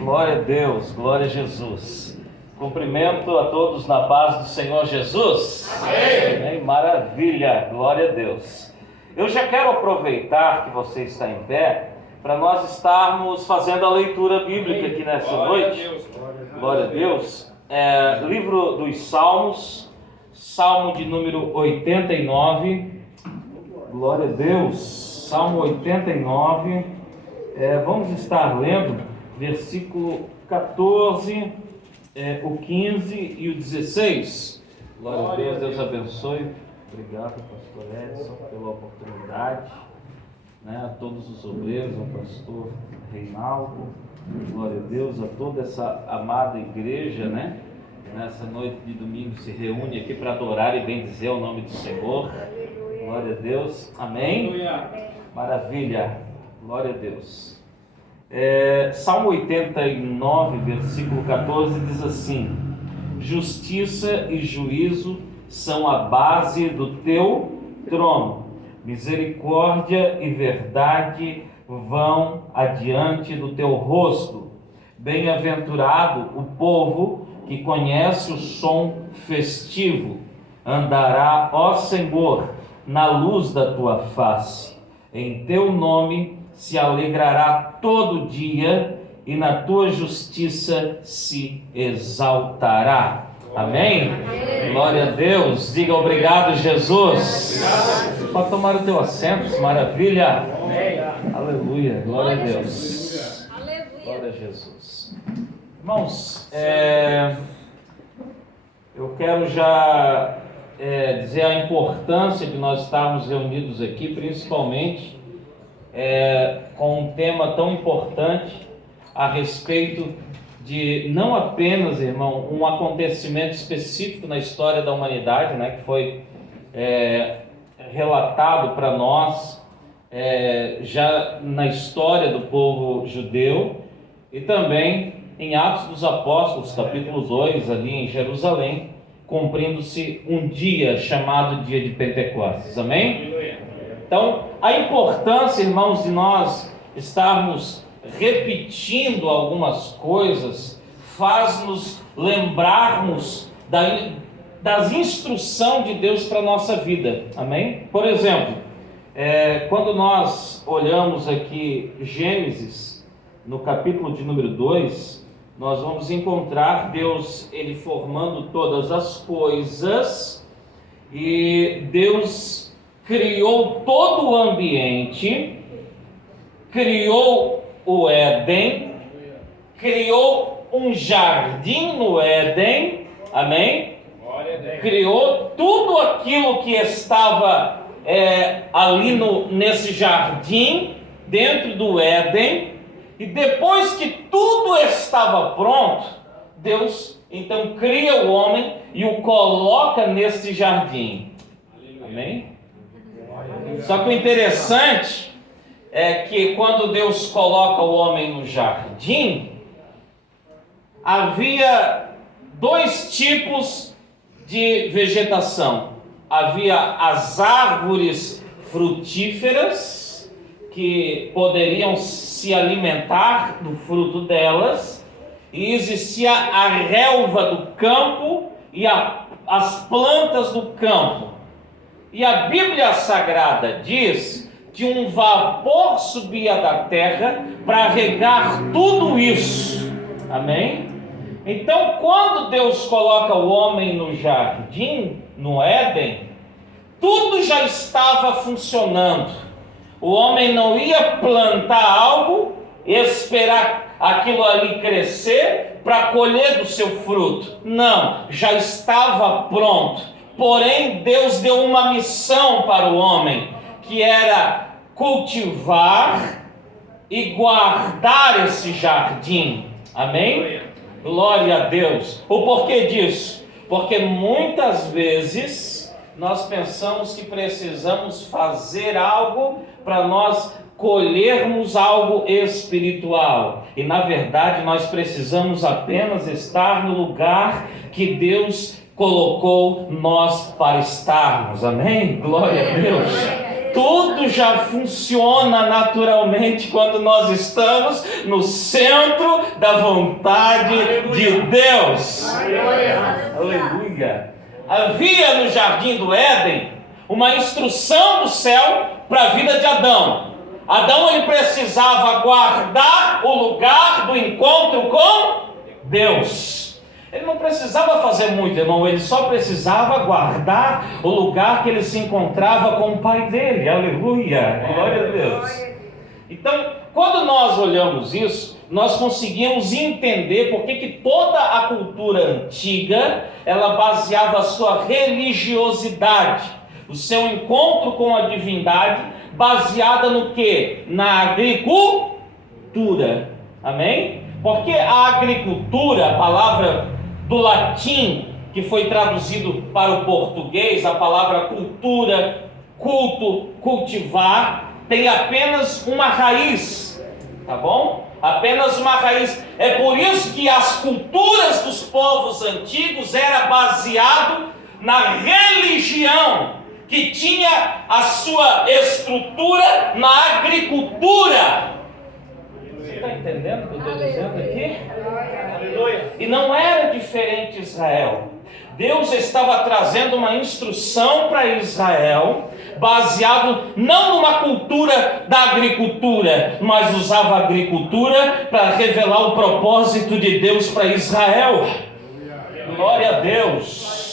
Glória a Deus, glória a Jesus. Cumprimento a todos na paz do Senhor Jesus. Amém. Amém. Maravilha, glória a Deus. Eu já quero aproveitar que você está em pé para nós estarmos fazendo a leitura bíblica aqui nessa noite. Glória a Deus. Livro dos Salmos, Salmo de número 89. Glória a Deus. Salmo 89. Vamos estar lendo versículo 14, o 15 e o 16. Glória a Deus, Deus abençoe. Obrigado, pastor Edson, pela oportunidade, a todos os obreiros, ao pastor Reinaldo, glória a Deus, a toda essa amada igreja, nessa noite de domingo se reúne aqui para adorar e bendizer o nome do Senhor. Glória a Deus, amém? Maravilha, glória a Deus. Salmo 89, versículo 14 diz assim: justiça e juízo são a base do teu trono, misericórdia e verdade vão adiante do teu rosto. Bem-aventurado o povo que conhece o som festivo, andará, ó Senhor, na luz da tua face. Em teu nome se alegrará todo dia e na tua justiça se exaltará. Amém? Amém. Glória a Deus. Diga obrigado, Jesus. Obrigado. Pode tomar o teu assento. Maravilha. Amém. Aleluia. Glória a Deus. Aleluia. Glória a Jesus. Irmãos, eu quero já dizer a importância de nós estarmos reunidos aqui, principalmente com um tema tão importante a respeito de não apenas, irmão, um acontecimento específico na história da humanidade, que foi relatado para nós já na história do povo judeu e também em Atos dos Apóstolos, capítulo 2, ali em Jerusalém, cumprindo-se um dia chamado Dia de Pentecostes. Amém? Então, a importância, irmãos, de nós estarmos repetindo algumas coisas faz-nos lembrarmos das instruções de Deus para a nossa vida. Amém? Por exemplo, quando nós olhamos aqui Gênesis, no capítulo de número 2, nós vamos encontrar Deus, Ele formando todas as coisas, e Deus criou todo o ambiente, criou o Éden, criou um jardim no Éden, amém? Criou tudo aquilo que estava ali nesse jardim, dentro do Éden, e depois que tudo estava pronto, Deus então cria o homem e o coloca nesse jardim, amém? Só que o interessante é que quando Deus coloca o homem no jardim, havia dois tipos de vegetação. Havia as árvores frutíferas, que poderiam se alimentar do fruto delas, e existia a relva do campo e as plantas do campo. E a Bíblia Sagrada diz que um vapor subia da terra para regar tudo isso. Amém? Então, quando Deus coloca o homem no jardim, no Éden, tudo já estava funcionando. O homem não ia plantar algo, esperar aquilo ali crescer para colher do seu fruto. Não, já estava pronto. Porém, Deus deu uma missão para o homem, que era cultivar e guardar esse jardim. Amém? Glória a Deus. O porquê disso? Porque muitas vezes nós pensamos que precisamos fazer algo para nós colhermos algo espiritual. E na verdade nós precisamos apenas estar no lugar que Deus colocou nós para estarmos. Amém? Glória a Deus. Tudo já funciona naturalmente quando nós estamos no centro da vontade de Deus. Aleluia. Havia no jardim do Éden uma instrução do céu para a vida de Adão. Adão, ele precisava guardar o lugar do encontro com Deus. Ele não precisava fazer muito, irmão, ele só precisava guardar o lugar que ele se encontrava com o pai dele. Aleluia, glória a Deus. Então, quando nós olhamos isso, nós conseguimos entender por que toda a cultura antiga, ela baseava a sua religiosidade, o seu encontro com a divindade, baseada no quê? Na agricultura. Amém? Porque a agricultura, a palavra do latim que foi traduzido para o português, a palavra cultura, culto, cultivar, tem apenas uma raiz, tá bom? Apenas uma raiz. É por isso que as culturas dos povos antigos era baseado na religião, que tinha a sua estrutura na agricultura. Você está entendendo o que eu estou dizendo aqui? Aleluia. E não era diferente Israel. Deus estava trazendo uma instrução para Israel, baseado não numa cultura da agricultura, mas usava a agricultura para revelar o propósito de Deus para Israel. Glória a Deus.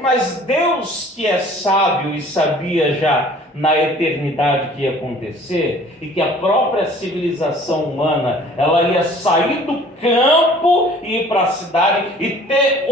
Mas Deus, que é sábio e sabia já na eternidade que ia acontecer, e que a própria civilização humana, ela ia sair do campo e ir para a cidade e ter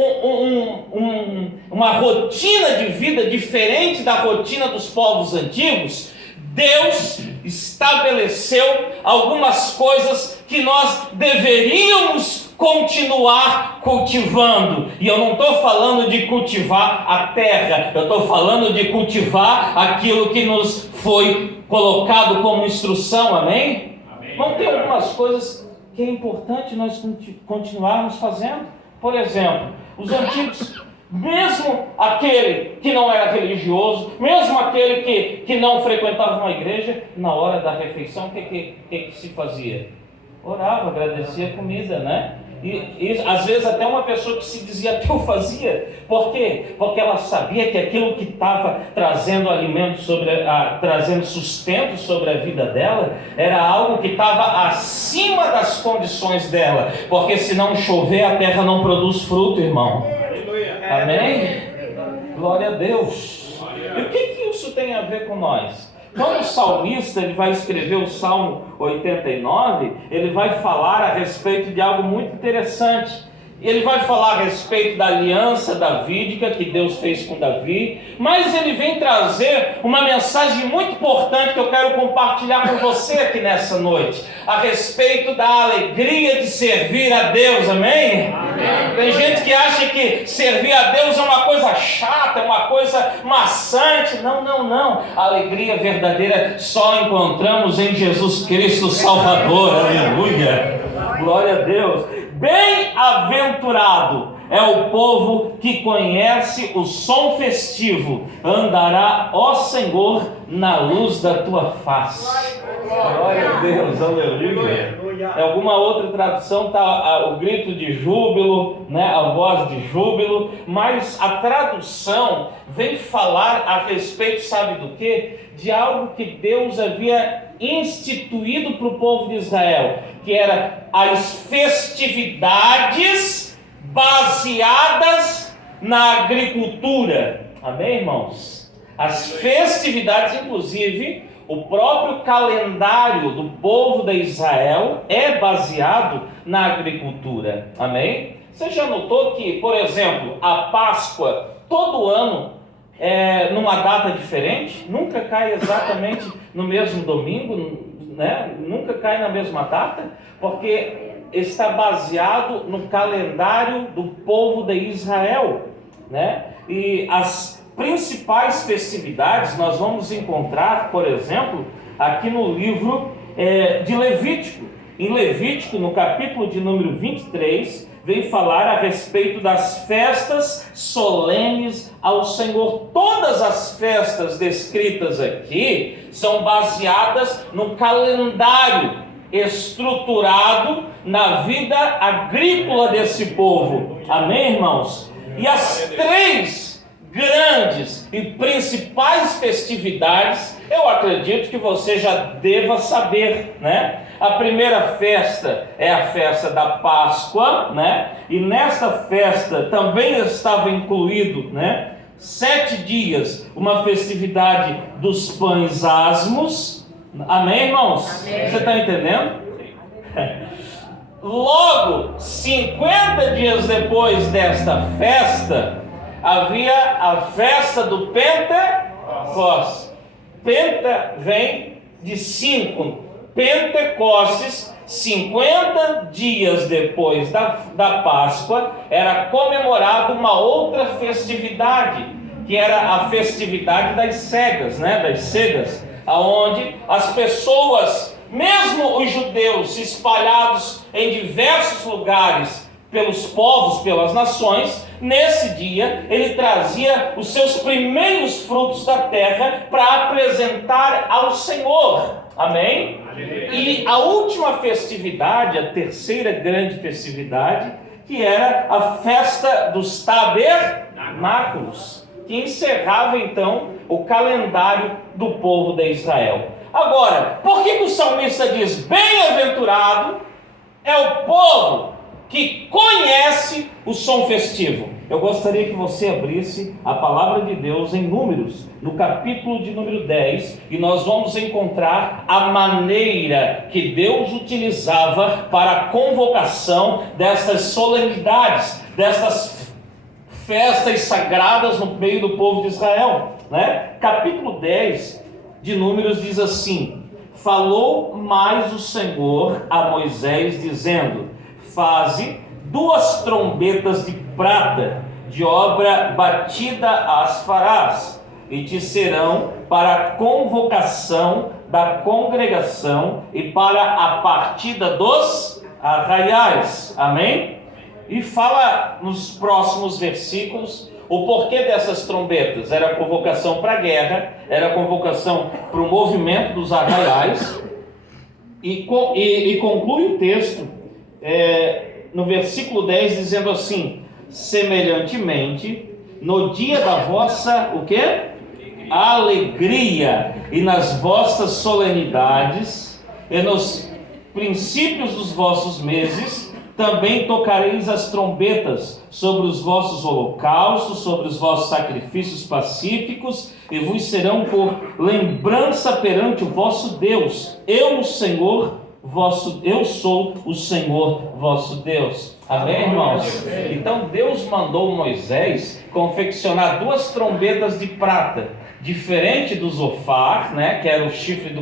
uma rotina de vida diferente da rotina dos povos antigos, Deus estabeleceu algumas coisas que nós deveríamos continuar cultivando. E eu não estou falando de cultivar a terra, eu estou falando de cultivar aquilo que nos foi colocado como instrução, amém? Não tem algumas coisas que é importante nós continuarmos fazendo. Por exemplo, os antigos, mesmo aquele que não era religioso, mesmo aquele que não frequentava uma igreja, na hora da refeição, o que se fazia? Orava, agradecia a comida, né? E às vezes até uma pessoa que se dizia ateu fazia. Por quê? Porque ela sabia que aquilo que estava trazendo alimento trazendo sustento sobre a vida dela, era algo que estava acima das condições dela. Porque se não chover, a terra não produz fruto, irmão. Amém? Glória a Deus. E o que isso tem a ver com nós? Quando o salmista ele vai escrever o Salmo 89, ele vai falar a respeito de algo muito interessante. Ele vai falar a respeito da aliança davídica que Deus fez com Davi, mas ele vem trazer uma mensagem muito importante que eu quero compartilhar com você aqui nessa noite, a respeito da alegria de servir a Deus, amém? Amém. Tem gente que acha que servir a Deus é uma coisa chata, é uma coisa maçante. Não. A alegria verdadeira só encontramos em Jesus Cristo Salvador, aleluia, glória a Deus. Bem-aventurado é o povo que conhece o som festivo, andará, ó Senhor, na luz da tua face. Glória a Deus, aleluia. Em alguma outra tradução está o grito de júbilo, né, a voz de júbilo, mas a tradução vem falar a respeito, sabe do quê? De algo que Deus havia instituído para o povo de Israel, que era as festividades baseadas na agricultura. Amém, irmãos? As festividades, inclusive, o próprio calendário do povo de Israel é baseado na agricultura. Amém? Você já notou que, por exemplo, a Páscoa, todo ano, numa data diferente, nunca cai exatamente no mesmo domingo, né? Nunca cai na mesma data, porque está baseado no calendário do povo de Israel, né? E as principais festividades nós vamos encontrar, por exemplo, aqui no livro de Levítico. Em Levítico, no capítulo de número 23, vem falar a respeito das festas solenes ao Senhor. Todas as festas descritas aqui são baseadas no calendário estruturado na vida agrícola desse povo. Amém, irmãos? E as três grandes e principais festividades, eu acredito que você já deva saber, né? A primeira festa é a festa da Páscoa, né? E nesta festa também estava incluído, né, 7 dias, uma festividade dos pães asmos. Amém, irmãos? Amém. Você está entendendo? Logo, 50 dias depois desta festa, havia a festa do Pentecostes. Penta vem de 5. Pentecostes, 50 dias depois da Páscoa, era comemorada uma outra festividade, que era a festividade das cegas, né? Das cegas, onde as pessoas, mesmo os judeus espalhados em diversos lugares, pelos povos, pelas nações, nesse dia ele trazia os seus primeiros frutos da terra para apresentar ao Senhor. Amém? E a última festividade, a terceira grande festividade, que era a festa dos tabernáculos, que encerrava então o calendário do povo de Israel. Agora, por que o salmista diz: bem-aventurado é o povo que conhece o som festivo? Eu gostaria que você abrisse a palavra de Deus em Números, no capítulo de número 10, e nós vamos encontrar a maneira que Deus utilizava para a convocação destas solenidades, destas festas sagradas no meio do povo de Israel, né? Capítulo 10 de Números diz assim: falou mais o Senhor a Moisés, dizendo: faze 2 trombetas de prata, de obra batida as farás, e te serão para a convocação da congregação e para a partida dos arraiais. Amém? E fala nos próximos versículos o porquê dessas trombetas. Era a convocação para a guerra, era a convocação para o movimento dos arraiais, e conclui o texto no versículo 10 dizendo assim: semelhantemente, no dia da vossa, o quê? Alegria, e nas vossas solenidades, e nos princípios dos vossos meses, também tocareis as trombetas sobre os vossos holocaustos, sobre os vossos sacrifícios pacíficos, e vos serão por lembrança perante o vosso Deus. Eu sou o Senhor vosso Deus. Amém, irmãos? Então Deus mandou Moisés confeccionar 2 trombetas de prata, diferente do zofar, né, que era o chifre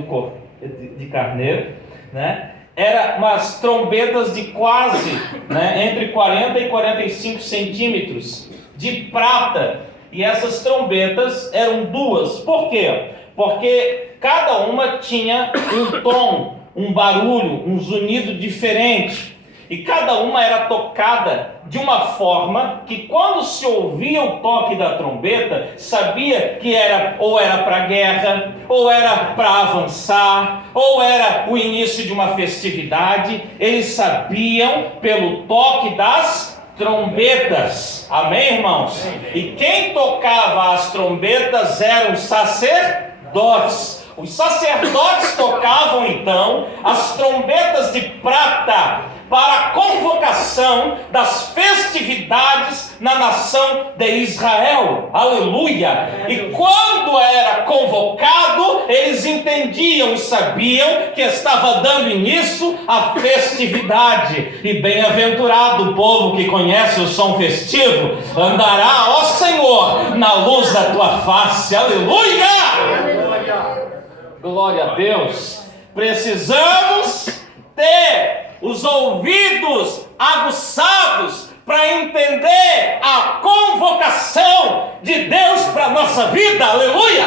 de carneiro, né? Eram umas trombetas de quase, né, entre 40 e 45 centímetros de prata. E essas trombetas eram 2. Por quê? Porque cada uma tinha um tom, um barulho, um zunido diferente. E cada uma era tocada de uma forma que, quando se ouvia o toque da trombeta, sabia que ou era para guerra, ou era para avançar, ou era o início de uma festividade. Eles sabiam pelo toque das trombetas. Amém, irmãos? E quem tocava as trombetas eram os sacerdotes. Os sacerdotes tocavam então as trombetas de prata para a convocação das festividades na nação de Israel. Aleluia! E quando era convocado, eles entendiam e sabiam que estava dando início à festividade. E bem-aventurado o povo que conhece o som festivo, andará, ó Senhor, na luz da tua face. Aleluia! Glória a Deus. Precisamos ter os ouvidos aguçados para entender a convocação de Deus para a nossa vida. Aleluia!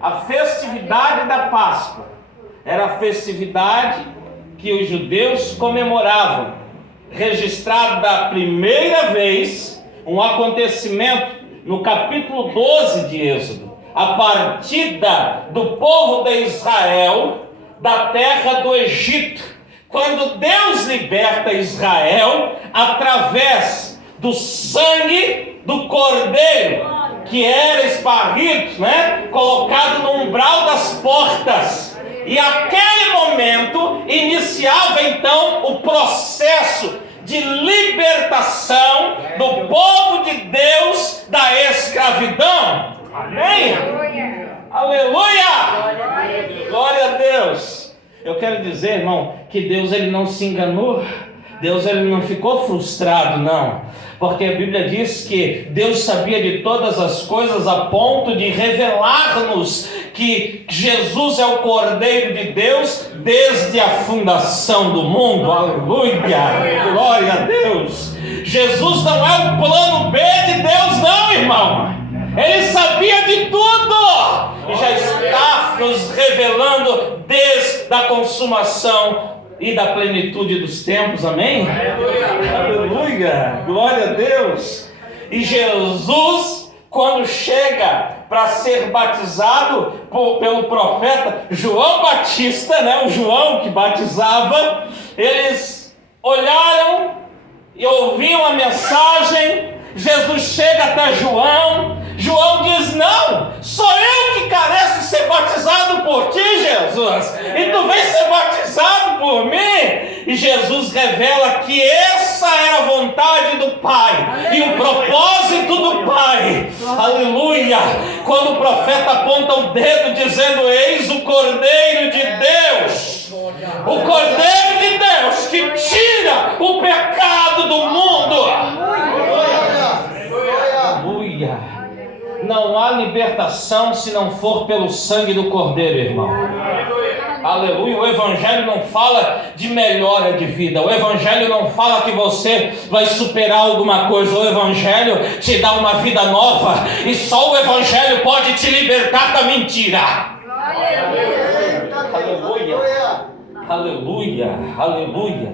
A festividade da Páscoa era a festividade que os judeus comemoravam, registrado da primeira vez, um acontecimento no capítulo 12 de Êxodo, a partida do povo de Israel da terra do Egito, quando Deus liberta Israel através do sangue do cordeiro, que era esparrido, colocado no umbral das portas. E aquele momento iniciava então o processo de libertação do povo de Deus da escravidão. Amém? Aleluia! Glória a Deus! Eu quero dizer, irmão, que Deus ele não se enganou. Deus ele não ficou frustrado, não. Porque a Bíblia diz que Deus sabia de todas as coisas a ponto de revelar-nos que Jesus é o Cordeiro de Deus desde a fundação do mundo. Aleluia! Glória a Deus! Jesus não é o plano B de Deus, não, irmão. Ele sabia de tudo e já está nos revelando desde a consumação e da plenitude dos tempos, amém? Aleluia! Aleluia! Glória a Deus! E Jesus, quando chega para ser batizado pelo profeta João Batista, o João que batizava, eles olharam e ouviam a mensagem. Jesus chega até João. João diz: não, sou eu que careço de ser batizado por ti, Jesus, e tu vem ser batizado por mim. E Jesus revela que essa era a vontade do Pai e o propósito do Pai. Aleluia! Quando o profeta aponta o dedo dizendo: eis o Cordeiro de Deus, o Cordeiro de Deus que tira o pecado do mundo. Aleluia! Não há libertação se não for pelo sangue do Cordeiro, irmão. Aleluia! O Evangelho não fala de melhora de vida. O Evangelho não fala que você vai superar alguma coisa. O Evangelho te dá uma vida nova. E só o Evangelho pode te libertar da mentira. Aleluia! Aleluia! Aleluia!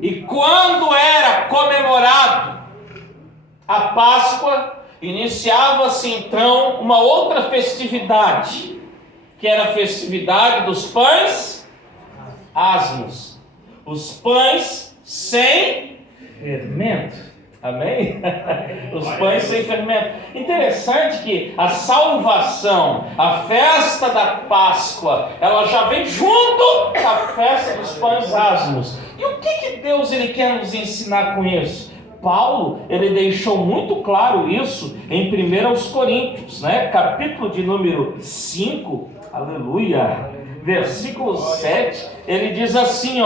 E quando era comemorado a Páscoa, iniciava-se então uma outra festividade, que era a festividade dos pães asmos, os pães sem fermento. Amém? Os pães sem fermento. Interessante que a salvação, a festa da Páscoa, ela já vem junto com a festa dos pães asmos. E o que Deus ele quer nos ensinar com isso? Paulo, ele deixou muito claro isso em 1 Coríntios, capítulo de número 5, aleluia, versículo 7, ele diz assim,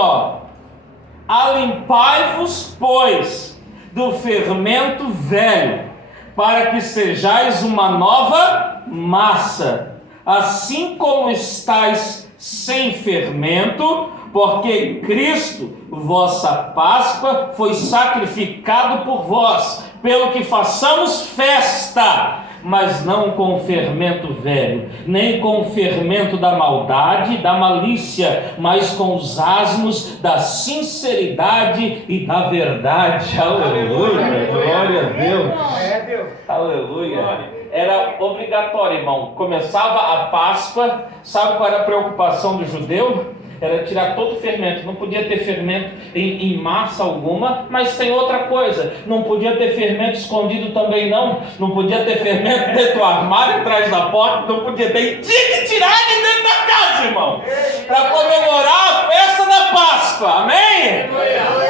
alimpai-vos, pois, do fermento velho, para que sejais uma nova massa, assim como estáis sem fermento, porque Cristo, vossa Páscoa, foi sacrificado por vós, pelo que façamos festa, mas não com o fermento velho, nem com o fermento da maldade, da malícia, mas com os asmos da sinceridade e da verdade. Aleluia! Glória a Deus! Aleluia! Era obrigatório, irmão. Começava a Páscoa, sabe qual era a preocupação do judeu? Era tirar todo o fermento. Não podia ter fermento em massa alguma, mas tem outra coisa, não podia ter fermento escondido também não podia ter fermento dentro do armário, atrás da porta, não podia ter, tinha que tirar de dentro da casa, irmão, para comemorar a festa da Páscoa, amém?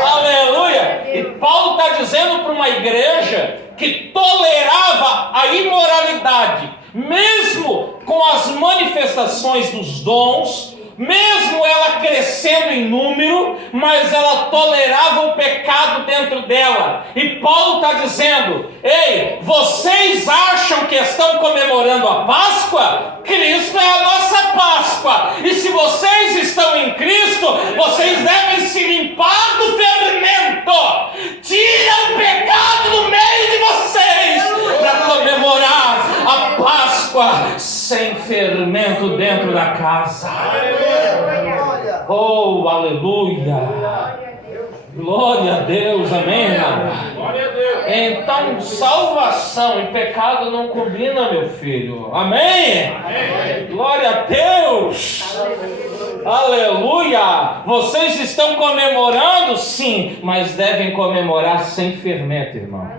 Aleluia! E Paulo está dizendo para uma igreja que tolerava a imoralidade, mesmo com as manifestações dos dons, mesmo ela crescendo em número, mas ela tolerava o pecado dentro dela. E Paulo está dizendo: ei, vocês acham que estão comemorando a Páscoa? Cristo é a nossa Páscoa. E se vocês estão em Cristo, vocês devem se limpar do fermento. Tira o pecado do meio de vocês, para comemorar a Páscoa sem fermento dentro da casa. Oh, aleluia! Glória a Deus, amém, irmão? Glória a Deus. Então, salvação e pecado não combinam, meu filho. Amém? Amém. Glória a Deus! Aleluia! Vocês estão comemorando? Sim, mas devem comemorar sem fermento, irmão.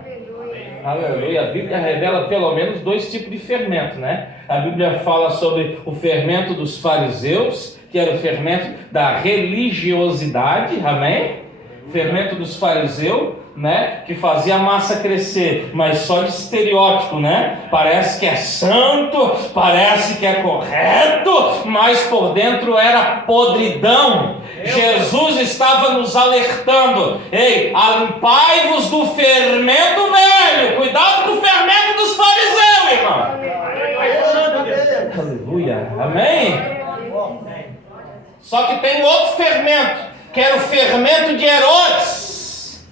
Aleluia. A Bíblia revela pelo menos 2 tipos de fermento, né? A Bíblia fala sobre o fermento dos fariseus, que era o fermento da religiosidade, amém? Fermento dos fariseus, né? Que fazia a massa crescer, mas só de estereótipo, né? Parece que é santo, parece que é correto, mas por dentro era podridão. Jesus estava nos alertando: ei, alimpai-vos do fermento velho. Cuidado com o fermento dos fariseus, irmão. Aleluia, amém? Só que tem outro fermento, que era o fermento de Herodes,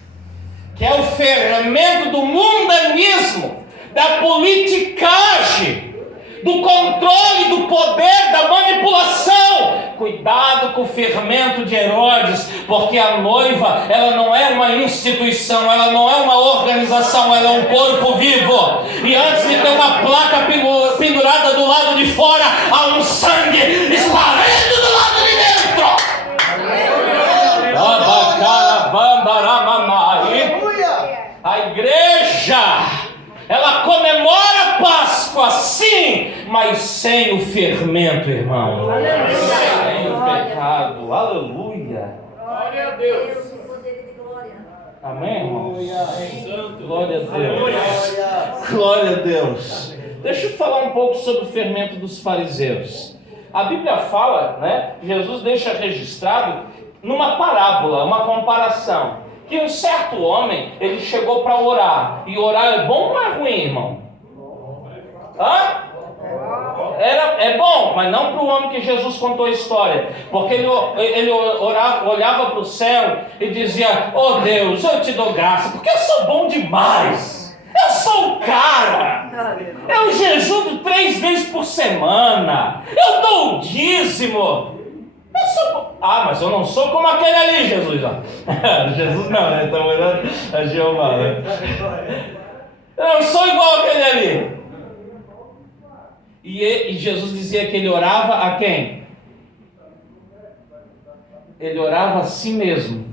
que é o fermento do mundanismo, da politicagem, do controle, do poder, da manipulação. Cuidado com o fermento de Herodes, porque a noiva, ela não é uma instituição, ela não é uma organização, ela é um corpo vivo. E antes de ter uma placa pendurada do lado de fora, há um sangue esparrando do lado de dentro. A igreja, ela comemora a Páscoa, sim, mas sem o fermento, irmão. Sem o pecado. Aleluia. Glória a Deus. Amém, irmão? Santo. Glória a Deus. Glória a Deus. Deixa eu falar um pouco sobre o fermento dos fariseus. A Bíblia fala, né? Jesus deixa registrado numa parábola, uma comparação, que um certo homem, ele chegou para orar. E orar é bom ou é ruim, irmão? Hã? É bom, mas não para o homem que Jesus contou a história. Porque ele olhava para o céu e dizia: oh Deus, eu te dou graça, porque eu sou bom demais. Eu sou o cara. Eu jejuo 3 vezes por semana. Eu dou o dízimo. Mas eu não sou como aquele ali, Jesus. Jesus não, né? Está olhando a Jeová, né? Eu não sou igual aquele ali. E Jesus dizia que ele orava a quem? Ele orava a si mesmo.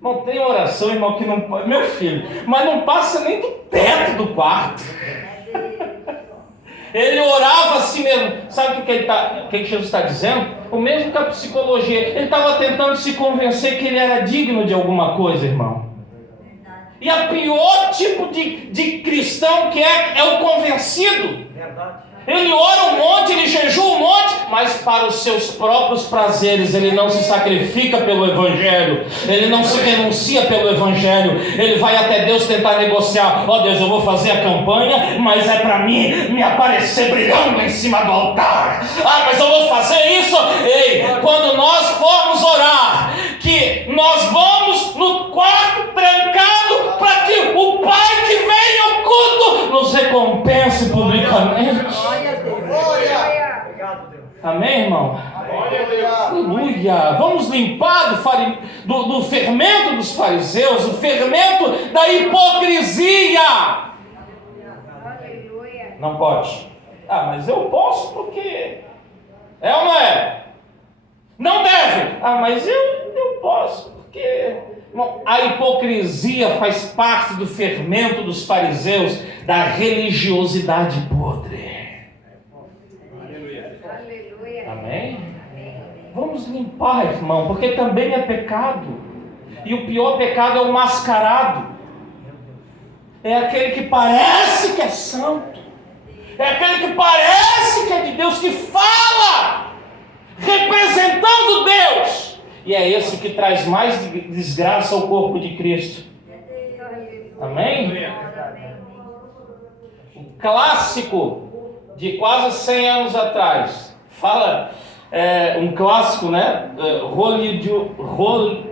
Não tem oração, irmão, que não pode. Meu filho, mas não passa nem do teto do quarto. Ele orava a si mesmo. Sabe o que Jesus está dizendo? O mesmo que a psicologia. Ele estava tentando se convencer que ele era digno de alguma coisa, irmão. E a pior tipo de cristão que é o convencido. Ele ora um monte, ele jejua um monte, mas para os seus próprios prazeres. Ele não se sacrifica pelo Evangelho, ele não se renuncia pelo Evangelho. Ele vai até Deus tentar negociar: ó Deus, eu vou fazer a campanha, mas é para mim me aparecer brilhando em cima do altar. Mas eu vou fazer isso. Ei, quando nós formos orar, que nós vamos no quarto trancado, para que o Pai que vem ao culto nos recompense publicamente. Amém, irmão? Aleluia. Vamos limpar do fermento dos fariseus, o fermento da hipocrisia. Não pode. Mas eu posso porque... É ou não é? Não deve. Mas eu posso porque... Bom, a hipocrisia faz parte do fermento dos fariseus, da religiosidade podre. Amém? Vamos limpar, irmão, porque também é pecado. E o pior pecado é o mascarado. É aquele que parece que é santo. É aquele que parece que é de Deus, que fala representando Deus. E é esse que traz mais desgraça ao corpo de Cristo. Amém? O clássico de quase 100 anos atrás. Fala, um clássico, né?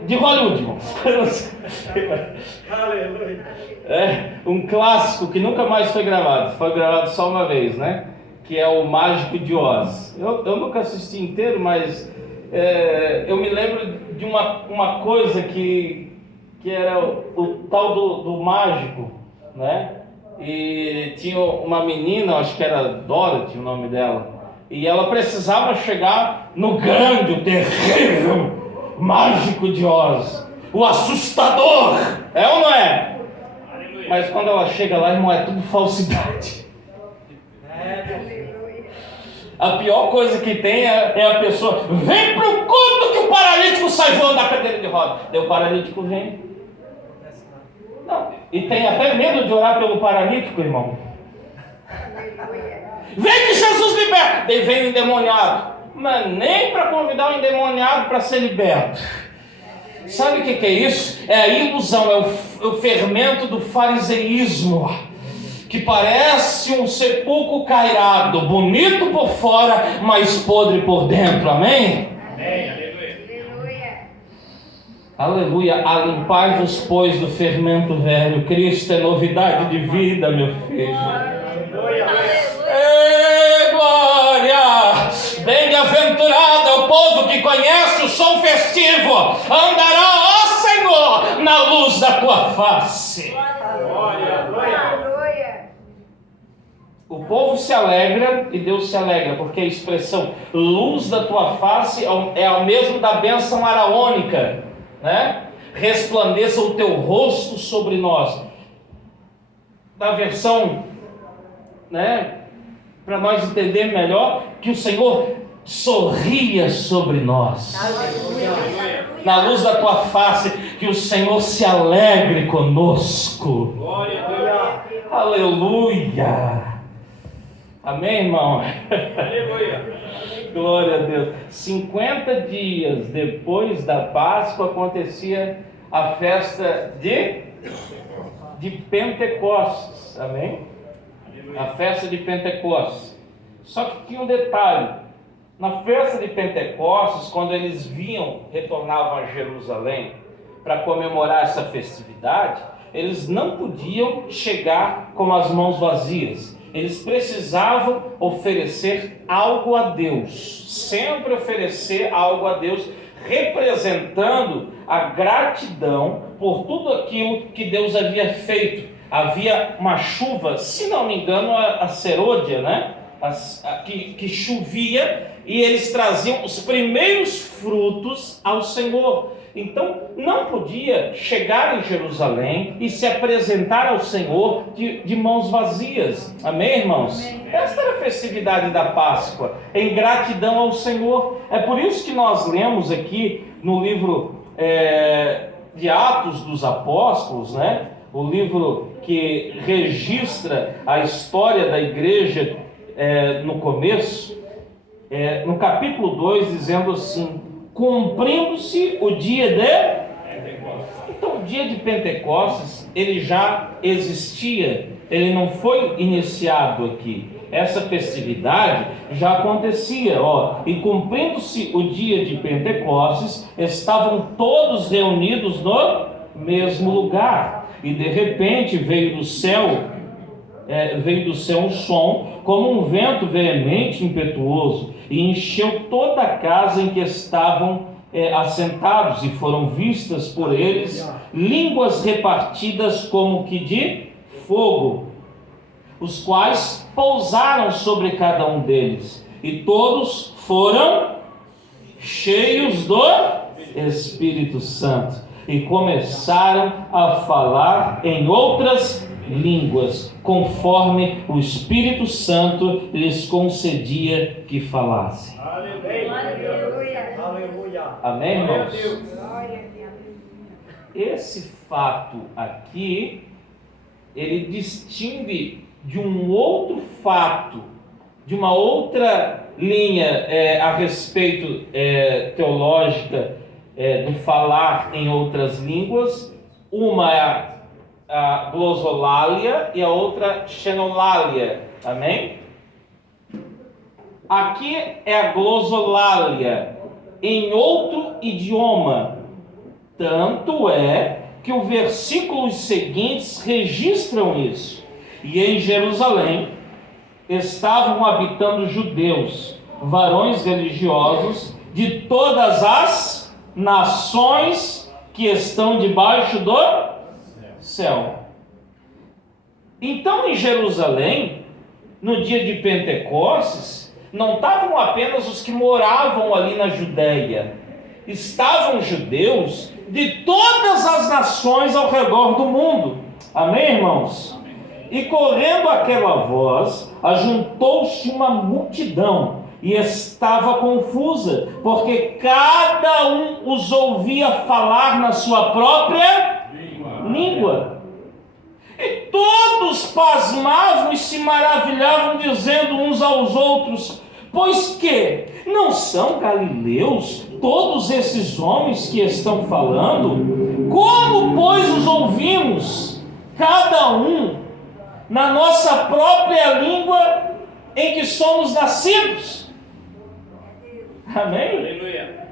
De Hollywood. Um clássico que nunca mais foi gravado. Foi gravado só uma vez, né? Que é o Mágico de Oz. Eu nunca assisti inteiro, mas eu me lembro de uma coisa que era o tal do mágico, né? E tinha uma menina, acho que era Dorothy o nome dela, e ela precisava chegar no grande, o terrível mágico de Oz, o assustador, é ou não é? Mas quando ela chega lá, irmão, é tudo falsidade. A pior coisa que tem é a pessoa: vem pro culto que o paralítico sai voando da cadeira de roda. Daí o paralítico vem. Não, e tem até medo de orar pelo paralítico, irmão. Vem que Jesus liberta. Daí vem o endemoniado. Mas nem para convidar o endemoniado para ser liberto. Sabe o que é isso? É a ilusão, é o fermento do fariseísmo, que parece um sepulcro cairado, bonito por fora, mas podre por dentro. Amém? Amém. Aleluia. Aleluia. Alimpai-vos, pois, do fermento velho. Cristo é novidade de vida, meu filho. Aleluia. Ei, glória! Bem-aventurado é o povo que conhece o som festivo. Andará, ó Senhor, na luz da tua face. Glória. O povo se alegra e Deus se alegra, porque a expressão luz da tua face é o mesmo da bênção araônica, né? Resplandeça o teu rosto sobre nós. Na versão, né, para nós entender melhor, que o Senhor sorria sobre nós. Na luz da tua face, que o Senhor se alegre conosco. Glória a Deus. Aleluia. Amém, irmão? Aleluia. Glória a Deus. 50 dias depois da Páscoa acontecia a festa de Pentecostes. Amém? A festa de Pentecostes. Só que tinha um detalhe. Na festa de Pentecostes, quando eles retornavam a Jerusalém para comemorar essa festividade, eles não podiam chegar com as mãos vazias. Eles precisavam oferecer algo a Deus, sempre oferecer algo a Deus, representando a gratidão por tudo aquilo que Deus havia feito. Havia uma chuva, se não me engano, a serôdia, né? Que chovia, e eles traziam os primeiros frutos ao Senhor. Então não podia chegar em Jerusalém e se apresentar ao Senhor de mãos vazias. Amém, irmãos? Amém. Esta era a festividade da Páscoa, em gratidão ao Senhor. É por isso que nós lemos aqui no livro de Atos dos Apóstolos, né? O livro que registra a história da igreja no começo, no capítulo 2, dizendo assim: cumprindo-se o dia de Pentecostes. Então, o dia de Pentecostes, ele já existia, ele não foi iniciado aqui. Essa festividade já acontecia, e cumprindo-se o dia de Pentecostes, estavam todos reunidos no mesmo lugar, e de repente veio do céu um som, como um vento veemente e impetuoso, e encheu toda a casa em que estavam assentados, e foram vistas por eles línguas repartidas como que de fogo, os quais pousaram sobre cada um deles, e todos foram cheios do Espírito Santo, e começaram a falar em outras línguas, conforme o Espírito Santo lhes concedia que falassem. Aleluia. Amém, irmãos? Esse fato aqui, ele distingue de um outro fato, de uma outra linha a respeito teológica do falar em outras línguas. Uma é a glosolalia e a outra xenolalia. Amém? Aqui é a glosolalia em outro idioma. Tanto é que os versículos seguintes registram isso. E em Jerusalém estavam habitando judeus, varões religiosos, de todas as nações que estão debaixo do céu. Então, em Jerusalém, no dia de Pentecostes, não estavam apenas os que moravam ali na Judéia, estavam judeus de todas as nações ao redor do mundo. Amém, irmãos? E correndo aquela voz, ajuntou-se uma multidão e estava confusa, porque cada um os ouvia falar na sua própria língua. E todos pasmavam e se maravilhavam, dizendo uns aos outros: pois que não são galileus todos esses homens que estão falando? Como, pois, os ouvimos, cada um na nossa própria língua em que somos nascidos? Amém? Aleluia.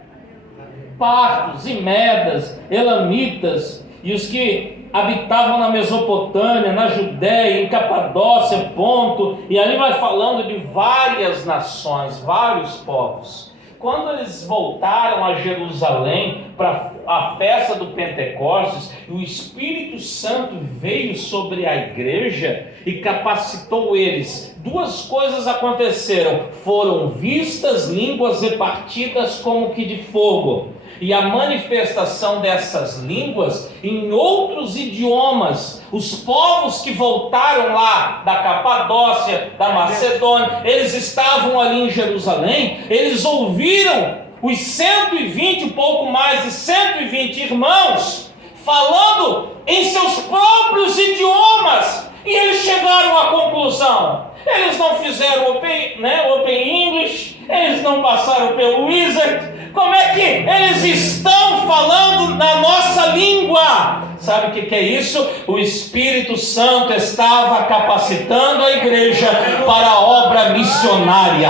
Partos e medas, elamitas e os que habitavam na Mesopotâmia, na Judéia, em Capadócia, Ponto, e ali vai falando de várias nações, vários povos. Quando eles voltaram a Jerusalém para a festa do Pentecostes, o Espírito Santo veio sobre a igreja e capacitou eles. Duas coisas aconteceram: foram vistas línguas repartidas como que de fogo, e a manifestação dessas línguas em outros idiomas. Os povos que voltaram lá da Capadócia, da Macedônia, eles estavam ali em Jerusalém, eles ouviram os 120, um pouco mais de 120 irmãos, falando em seus próprios idiomas, e eles chegaram à conclusão. Eles não fizeram Open English, eles não passaram pelo Wizard. Como é que eles estão falando na nossa língua? Sabe o que é isso? O Espírito Santo estava capacitando a igreja para a obra missionária.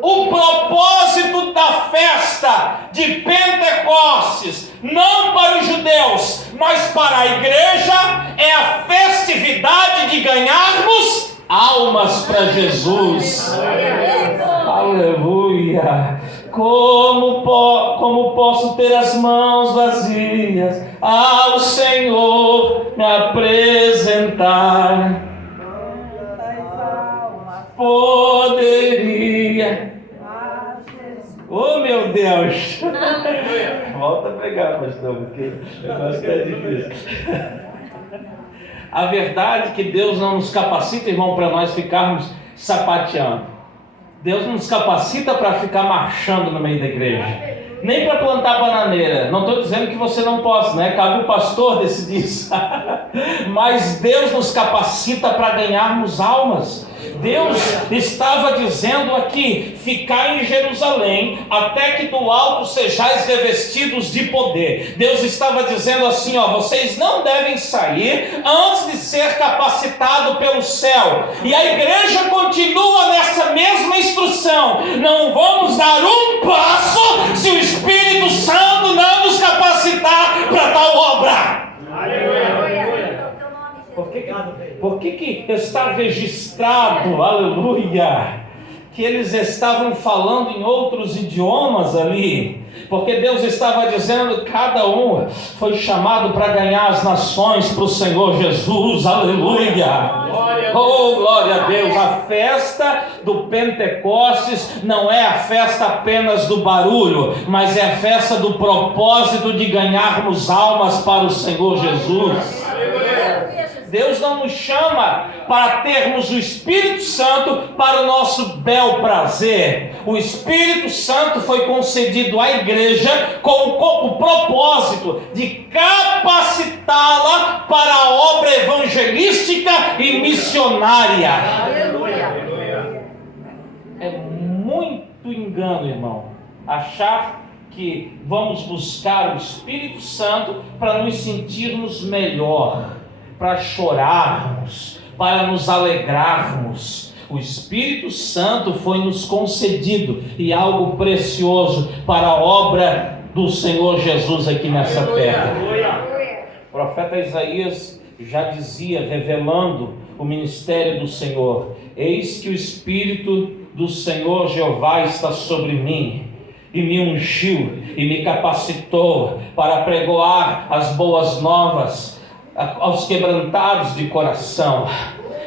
O propósito da festa de Pentecostes, não para os judeus, mas para a igreja, é a festividade de ganharmos almas para Jesus. Aleluia! Como posso ter as mãos vazias ao Senhor me apresentar? Poderia. Oh, meu Deus! Volta a pegar, pastor, porque o negócio está difícil. A verdade é que Deus não nos capacita, irmão, para nós ficarmos sapateando. Deus não nos capacita para ficar marchando no meio da igreja, nem para plantar bananeira. Não estou dizendo que você não possa, né? Cabe o pastor decidir isso. Mas Deus nos capacita para ganharmos almas. Deus estava dizendo aqui: ficar em Jerusalém até que do alto sejais revestidos de poder. Deus estava dizendo assim, vocês não devem sair antes de ser capacitado pelo céu. E a igreja continua nessa mesma instrução: não vamos dar um passo se o Espírito Santo não nos capacitar para tal obra. Por que está registrado, aleluia, que eles estavam falando em outros idiomas ali? Porque Deus estava dizendo: cada um foi chamado para ganhar as nações para o Senhor Jesus, aleluia. Oh, glória a Deus! A festa do Pentecostes não é a festa apenas do barulho, mas é a festa do propósito de ganharmos almas para o Senhor Jesus. Deus não nos chama para termos o Espírito Santo para o nosso bel prazer. O Espírito Santo foi concedido à igreja com o propósito de capacitá-la para a obra evangelística e missionária. Aleluia. É muito engano, irmão, achar que vamos buscar o Espírito Santo para nos sentirmos melhor, para chorarmos, para nos alegrarmos. O Espírito Santo foi nos concedido, e algo precioso para a obra do Senhor Jesus aqui nessa terra. O profeta Isaías já dizia, revelando o ministério do Senhor: eis que o Espírito do Senhor Jeová está sobre mim, e me ungiu e me capacitou para pregoar as boas novas aos quebrantados de coração.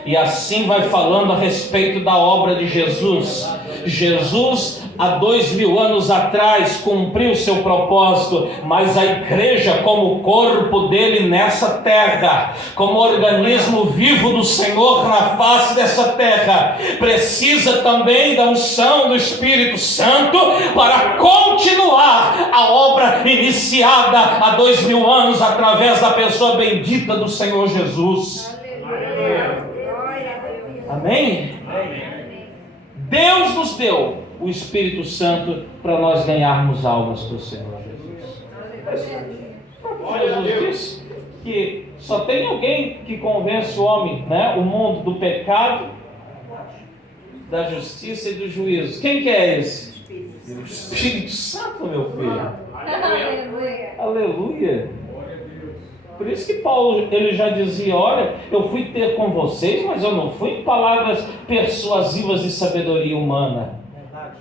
E assim vai falando a respeito da obra de Jesus. Jesus, há 2000 anos atrás, cumpriu seu propósito, mas a igreja, como corpo dele nessa terra, como organismo vivo do Senhor na face dessa terra, precisa também da unção do Espírito Santo para continuar a obra iniciada há 2000 anos através da pessoa bendita do Senhor Jesus. Amém? Deus nos deu o Espírito Santo para nós ganharmos almas para o Senhor Jesus. Jesus disse que só tem alguém que convence o homem, né, o mundo do pecado, da justiça e do juízo. Quem que é esse? O Espírito Santo, meu filho. Aleluia. Aleluia. Por isso que Paulo, ele já dizia, olha, eu fui ter com vocês, mas eu não fui em palavras persuasivas de sabedoria humana.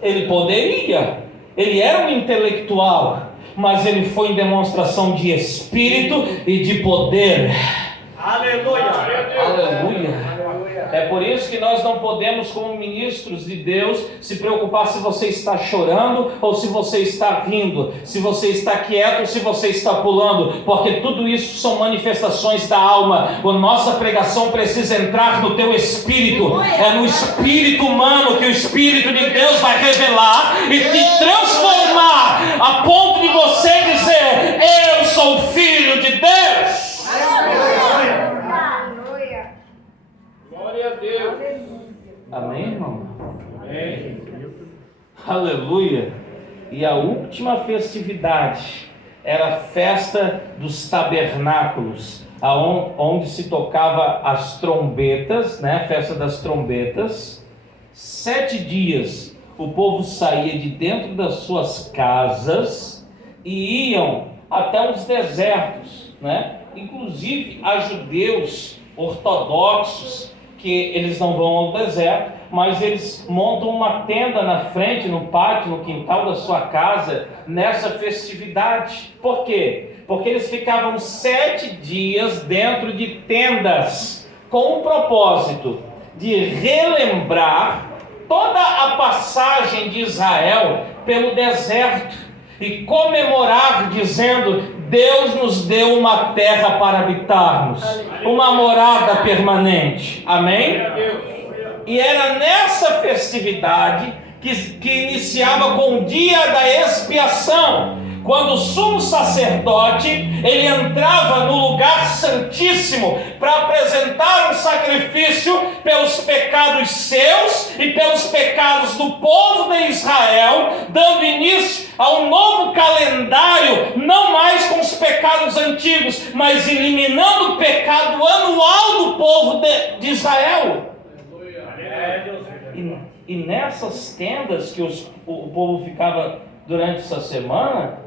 Ele poderia, ele era um intelectual, mas ele foi em demonstração de espírito e de poder. Aleluia. Aleluia. É por isso que nós não podemos, como ministros de Deus, se preocupar se você está chorando ou se você está rindo, se você está quieto ou se você está pulando, porque tudo isso são manifestações da alma. A nossa pregação precisa entrar no teu espírito. É no espírito humano que o Espírito de Deus vai revelar e te transformar a ponto de você dizer: eu sou filho de Deus. Glória a Deus. Amém, irmão? Amém. Aleluia. E a última festividade era a festa dos tabernáculos, onde se tocava as trombetas, né? A festa das trombetas. 7 dias o povo saía de dentro das suas casas e iam até os desertos, né? Inclusive há judeus ortodoxos que eles não vão ao deserto, mas eles montam uma tenda na frente, no pátio, no quintal da sua casa, nessa festividade. Por quê? Porque eles ficavam 7 dias dentro de tendas, com o propósito de relembrar toda a passagem de Israel pelo deserto e comemorar dizendo: Deus nos deu uma terra para habitarmos, uma morada permanente. Amém? E era nessa festividade que iniciava com o dia da expiação, quando o sumo sacerdote ele entrava no lugar santíssimo para apresentar um sacrifício pelos pecados seus e pelos pecados do povo de Israel, dando início a um novo calendário, não mais com os pecados antigos, mas eliminando o pecado anual do povo de Israel. E nessas tendas que o povo ficava durante essa semana,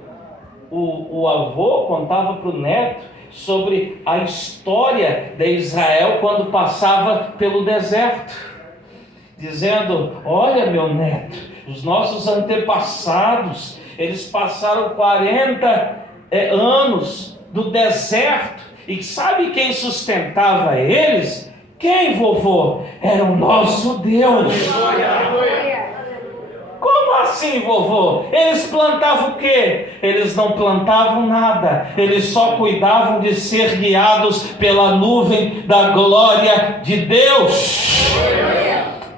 o avô contava para o neto sobre a história de Israel quando passava pelo deserto, dizendo: olha, meu neto, os nossos antepassados, eles passaram 40 anos do deserto, e sabe quem sustentava eles? Quem, vovô? Era o nosso Deus. Como assim, vovô? Eles plantavam o quê? Eles não plantavam nada. Eles só cuidavam de ser guiados pela nuvem da glória de Deus.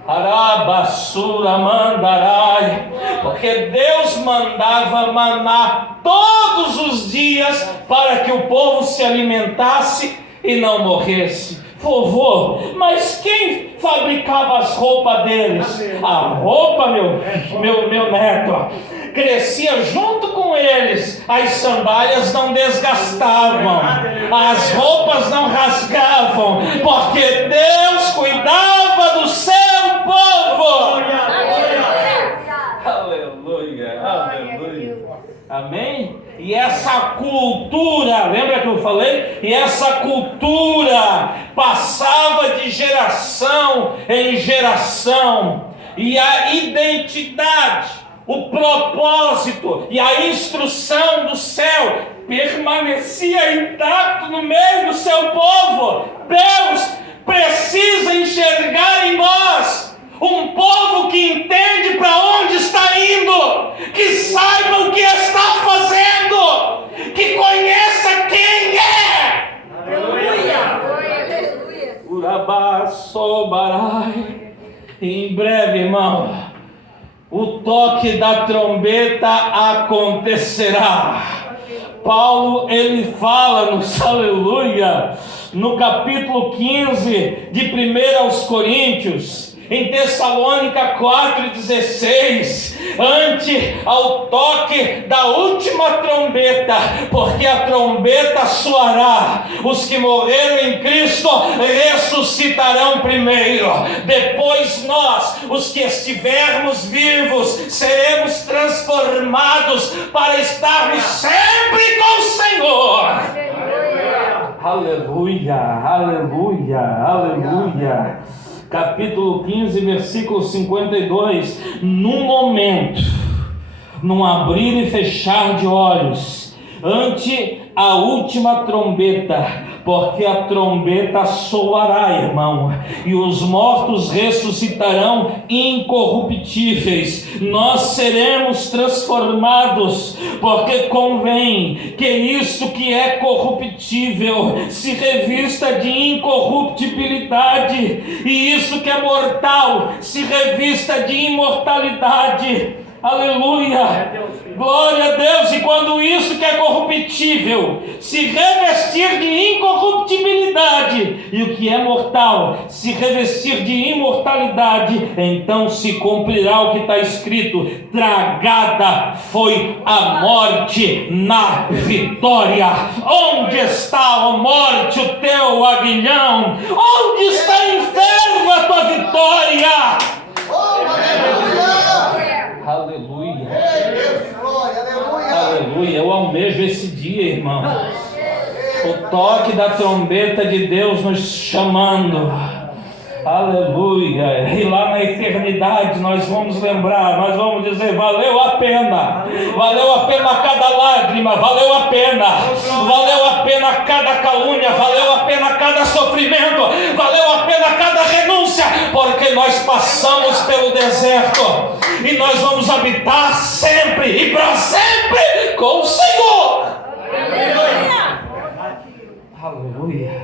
Arabassura mandarai. Porque Deus mandava maná todos os dias para que o povo se alimentasse e não morresse. Vovô, mas quem fabricava as roupas deles? A roupa, meu neto, crescia junto com eles. As sandálias não desgastavam, as roupas não rasgavam, porque Deus cuidava do seu povo. Aleluia, aleluia. Amém? E essa cultura, lembra que eu falei? E essa cultura passava de geração em geração. e a identidade, o propósito e a instrução do céu permanecia intacto no meio do seu povo. Deus precisa enxergar em nós um povo que entende para onde está indo, que saiba o que está fazendo, que conheça quem é. Aleluia. Urabasobarai. Em breve, irmão, o toque da trombeta acontecerá. Paulo, ele fala-nos, aleluia, no capítulo 15 de 1 aos Coríntios, em Tessalônica 4,16, ante ao toque da última trombeta, porque a trombeta soará, os que morreram em Cristo ressuscitarão primeiro, depois nós, os que estivermos vivos, seremos transformados para estarmos sempre com o Senhor. Aleluia, aleluia, aleluia. Capítulo 15, versículo 52. Num momento, num abrir e fechar de olhos, ante a última trombeta, porque a trombeta soará, irmão, e os mortos ressuscitarão incorruptíveis. Nós seremos transformados, porque convém que isso que é corruptível se revista de incorruptibilidade, e isso que é mortal se revista de imortalidade. Aleluia, glória a Deus. E quando isso que é corruptível se revestir de incorruptibilidade, e o que é mortal se revestir de imortalidade, então se cumprirá o que está escrito: tragada foi a morte na vitória. Onde está, ó morte, o teu aguilhão? Onde está, inferno, a tua vitória? Aleluia. Aleluia. Eu almejo esse dia, irmão. O toque da trombeta de Deus nos chamando. Aleluia. E lá na eternidade nós vamos lembrar, nós vamos dizer: valeu a pena. Valeu a pena cada lágrima, valeu a pena. Valeu a pena cada calúnia, valeu a pena cada sofrimento, valeu a pena cada renúncia, porque nós passamos pelo deserto e nós vamos habitar sempre e para sempre com o Senhor. Aleluia.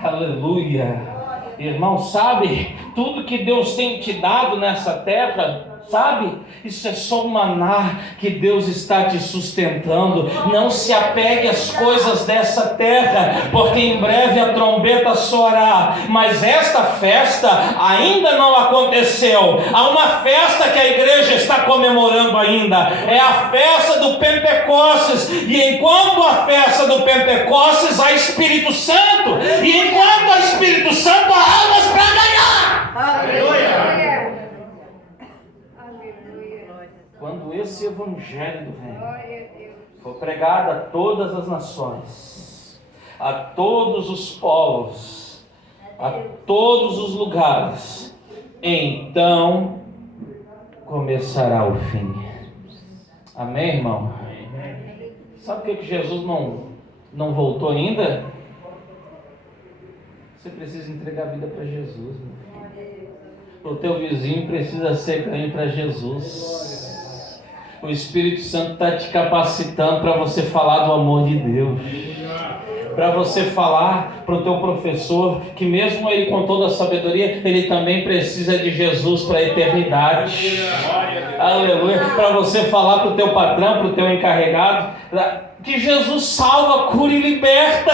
Aleluia. Irmão, sabe, tudo que Deus tem te dado nessa terra, sabe, isso é só um maná que Deus está te sustentando. Não se apegue às coisas dessa terra, porque em breve a trombeta soará. Mas esta festa ainda não aconteceu. Há uma festa que a igreja está comemorando ainda, é a festa do Pentecostes. E enquanto a festa do Pentecostes, há Espírito Santo, e enquanto há Espírito Santo, há almas para ganhar. Aleluia. Quando esse evangelho do reino for pregado a todas as nações, a todos os povos, a todos os lugares, então começará o fim. Amém, irmão? Sabe por que Jesus não voltou ainda? Você precisa entregar a vida para Jesus, meu filho. O teu vizinho precisa ser ganho para Jesus. O Espírito Santo está te capacitando para você falar do amor de Deus, para você falar para o teu professor que mesmo ele com toda a sabedoria, ele também precisa de Jesus para a eternidade. Aleluia. Para você falar para o teu patrão, para o teu encarregado, que Jesus salva, cura e liberta.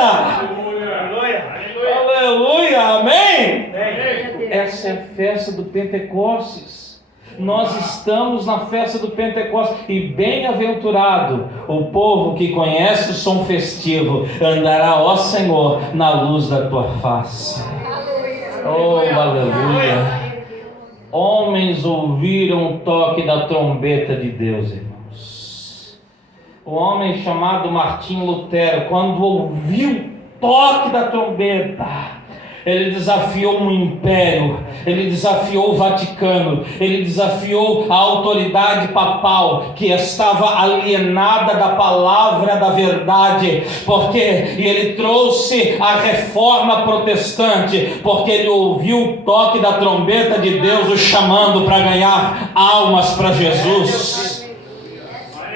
Aleluia, amém? Essa é a festa do Pentecostes. Nós estamos na festa do Pentecostes, e bem-aventurado o povo que conhece o som festivo, andará, ó Senhor, na luz da tua face. Oh, aleluia. Homens ouviram o toque da trombeta de Deus, irmãos. O homem chamado Martinho Lutero, quando ouviu o toque da trombeta, Ele desafiou um império, ele desafiou o Vaticano, ele desafiou a autoridade papal que estava alienada da palavra da verdade, e ele trouxe a reforma protestante, porque ele ouviu o toque da trombeta de Deus o chamando para ganhar almas para Jesus.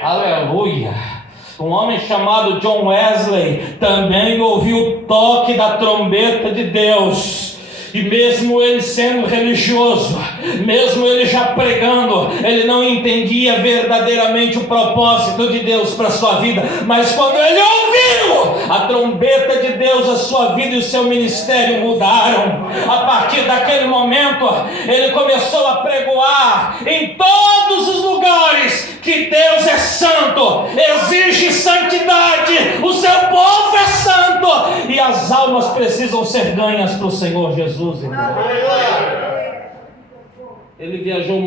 Aleluia! Um homem chamado John Wesley também ouviu o toque da trombeta de Deus. E mesmo ele sendo religioso, mesmo ele já pregando, ele não entendia verdadeiramente o propósito de Deus para a sua vida. Mas quando ele ouviu a trombeta de Deus, a sua vida e o seu ministério mudaram. A partir daquele momento, ele começou a pregoar em todos os lugares que Deus é santo, exige santidade, o seu povo é santo, e as almas precisam ser ganhas para o Senhor Jesus. Ele viajou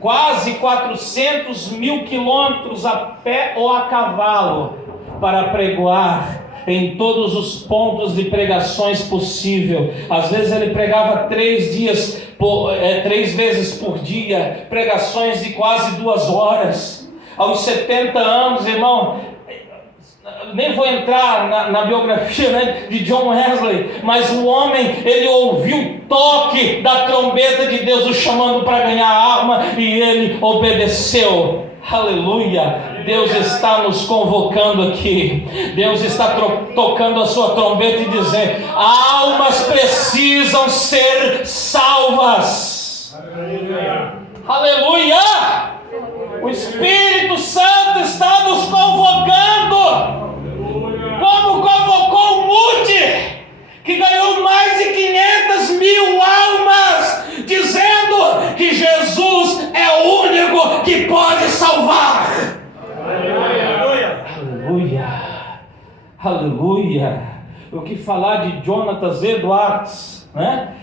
quase 400 mil quilômetros a pé ou a cavalo para pregoar em todos os pontos de pregações possível. Às vezes ele pregava 3 vezes por dia, pregações de quase 2 horas. Aos 70 anos, irmão, nem vou entrar na biografia, né, de John Wesley, mas o homem, ele ouviu o toque da trombeta de Deus o chamando para ganhar alma, e ele obedeceu. Aleluia! Deus está nos convocando aqui. Deus está tocando a sua trombeta e dizendo: almas precisam ser salvas. Aleluia! Aleluia! O Espírito Santo está nos convocando, como convocou o Moody, que ganhou mais de 500 mil almas, dizendo que Jesus é o único que pode salvar. Aleluia! Aleluia! Aleluia! O que falar de Jonathan Edwards, né?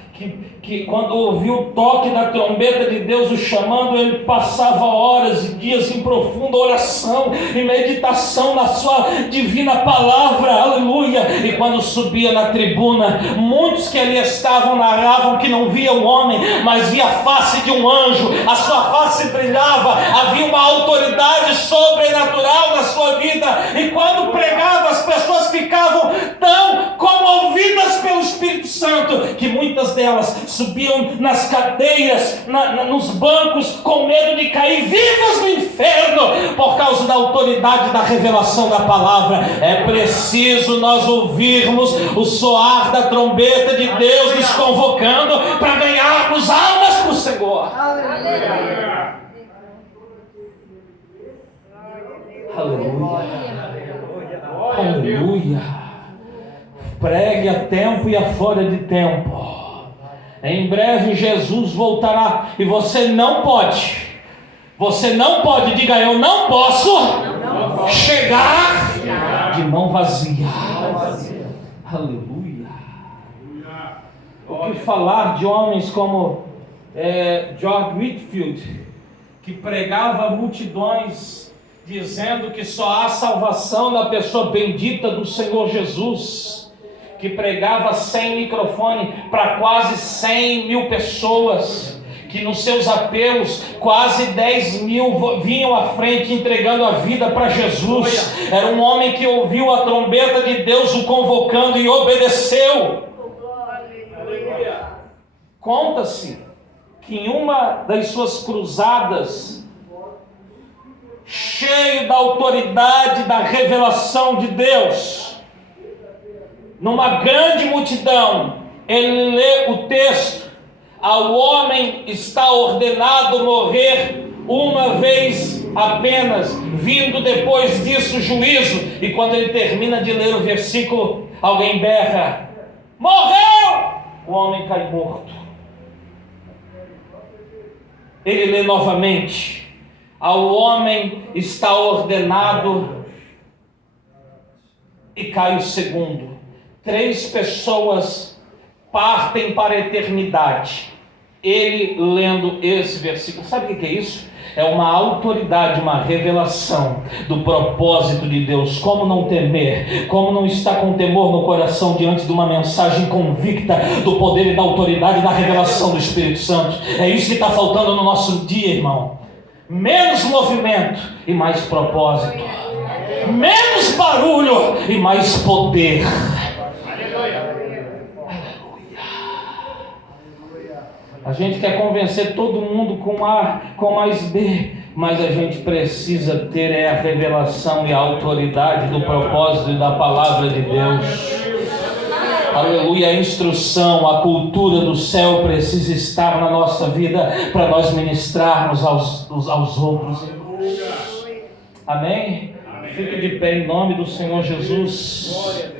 Que quando ouviu o toque da trombeta de Deus o chamando, ele passava horas e dias em profunda oração e meditação na sua divina palavra. Aleluia! E quando subia na tribuna, muitos que ali estavam narravam que não via um homem, mas via a face de um anjo. A sua face brilhava, havia uma autoridade sobrenatural na sua vida, e quando pregava, as pessoas ficavam tão comovidas pelo Espírito Santo que muitas delas subiam nas cadeiras, nos bancos, com medo de cair vivas no inferno, por causa da autoridade da revelação da palavra. É preciso nós ouvirmos o soar da trombeta de Deus nos convocando para ganharmos almas para o Senhor. Aleluia! Aleluia! Aleluia! Pregue a tempo e a fora de tempo. Em breve Jesus voltará e você não pode, diga: eu não posso chegar de mão vazia. Aleluia. O que falar de homens como George Whitefield, que pregava a multidões dizendo que só há salvação na pessoa bendita do Senhor Jesus, que pregava sem microfone para quase 100 mil pessoas, que nos seus apelos quase 10 mil vinham à frente entregando a vida para Jesus. Era um homem que ouviu a trombeta de Deus o convocando e obedeceu. Conta-se que em uma das suas cruzadas, cheio da autoridade da revelação de Deus, numa grande multidão, ele lê o texto: ao homem está ordenado morrer uma vez apenas, vindo depois disso juízo. E quando ele termina de ler o versículo, alguém berra: morreu! O homem cai morto. Ele lê novamente: ao homem está ordenado, e cai o segundo. 3 pessoas partem para a eternidade. Ele lendo esse versículo. Sabe o que é isso? é uma autoridade, uma revelação do propósito de Deus. Como não temer? Como não estar com temor no coração diante de uma mensagem convicta do poder e da autoridade e da revelação do Espírito Santo? É isso que está faltando no nosso dia, irmão. Menos movimento e mais propósito. Menos barulho e mais poder. A gente quer convencer todo mundo com A, com mais B, mas a gente precisa ter a revelação e a autoridade do propósito e da palavra de Deus. Aleluia, a instrução, a cultura do céu precisa estar na nossa vida para nós ministrarmos aos outros. Amém? Fique de pé em nome do Senhor Jesus.